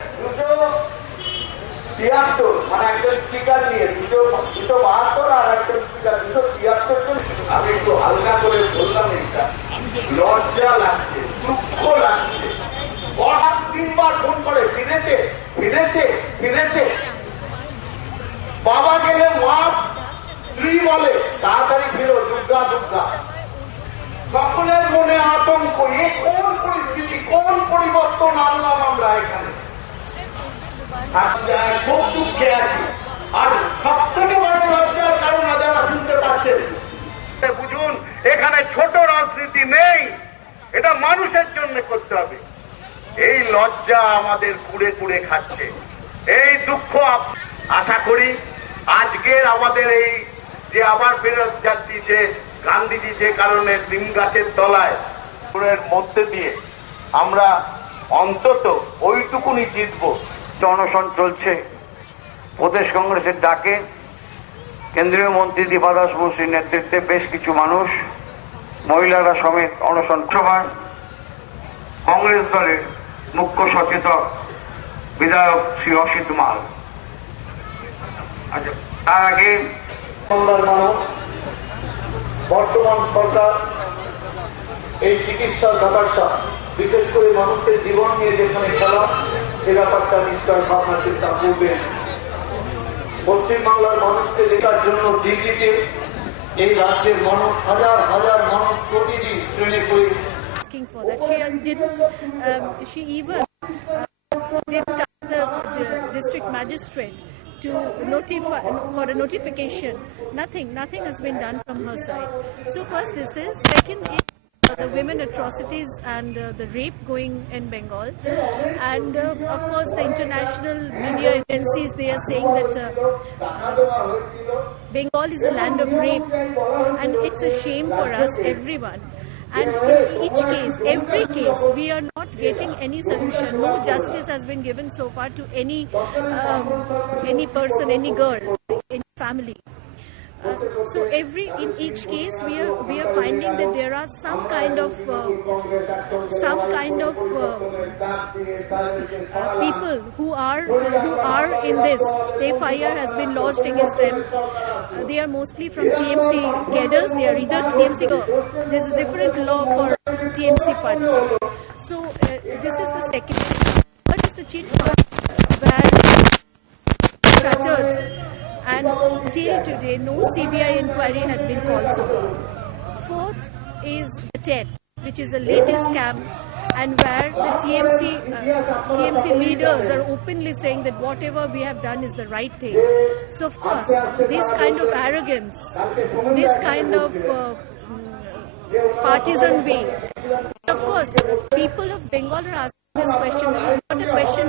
273 মানে একজন স্পিকার নিয়ে 272 আর একজন স্পিকার 273 জন। আমি একটু হালকা করে বললাম, এটা লজ্জা লাগছে, দুঃখ লাগছে। 3বার ফোন করে ফিরেছে ফিরেছে ফিরেছে। বাবা গেলে মা স্ত্রী বলে তাড়াতাড়ি ফিরো, দুর্গা দুর্গা। সকলের মনে আতঙ্ক, এ কোন পরিস্থিতি, কোন পরিবর্তন আনলাম আমরা এখানে। খুব দুঃখে আছি। আর সব থেকে বড় লজ্জার কারণ যারা শুনতে পাচ্ছেন, বুঝুন এখানে ছোট রাজনীতি নেই, এটা মানুষের জন্য করতে হবে। এই লজ্জা আমাদের কুড়ে কুড়ে খাচ্ছে, এই দুঃখ। আশা করি আজকের আমাদের এই যে আবার ফেরত যাচ্ছি, যে গান্ধীজি যে কারণে নিম গাছের তলায় মধ্যে দিয়ে আমরা অন্তত ওইটুকুনি জিতব। অনশন চলছে প্রদেশ কংগ্রেসের ডাকে। কেন্দ্রীয় মন্ত্রী দীপা দাস মুন্সির নেতৃত্বে বেশ কিছু মানুষ, মহিলারা সমেত অনশন সভায় কংগ্রেস দলের মুখ্য সচেতক বিধায়ক শ্রী অসিত মাল। তার আগে মানুষ, বর্তমান সরকার এই চিকিৎসার ব্যাপারটা, বিশেষ করে মানুষের জীবন নিয়ে যেখানে খেলা, সে ব্যাপারটা নিশ্চয় ভাবনা চিন্তা করবেন। পশ্চিমবাংলার মানুষকে দেখার জন্য দিল্লিতে এই রাজ্যের মানুষ, হাজার হাজার মানুষ প্রতিদিন ট্রেনে করে for that. She even didn't ask the district magistrate to notify for a notification. Nothing has been done from her side. So first this is. Second is the women atrocities and the rape going in Bengal. And of course the international media agencies, they are saying that Bengal is a land of rape, and it's a shame for us, everyone. And in each case, every case, we are not getting any solution. No justice has been given so far to any person, any girl, any family. So in each case, we are finding that there are some kind of people who are in this. The FIR has been lodged against them. They are mostly from TMC cadres. They are either TMC. There is different law for TMC party. So this is the second. What is the chit fund where shattered? And till today, no CBI inquiry had been called so far. Fourth is the TET, which is the latest scam, and where the TMC leaders are openly saying that whatever we have done is the right thing. So of course, this kind of arrogance, this kind of partisan way, of course, people of Bengal are asking this question. This is not a question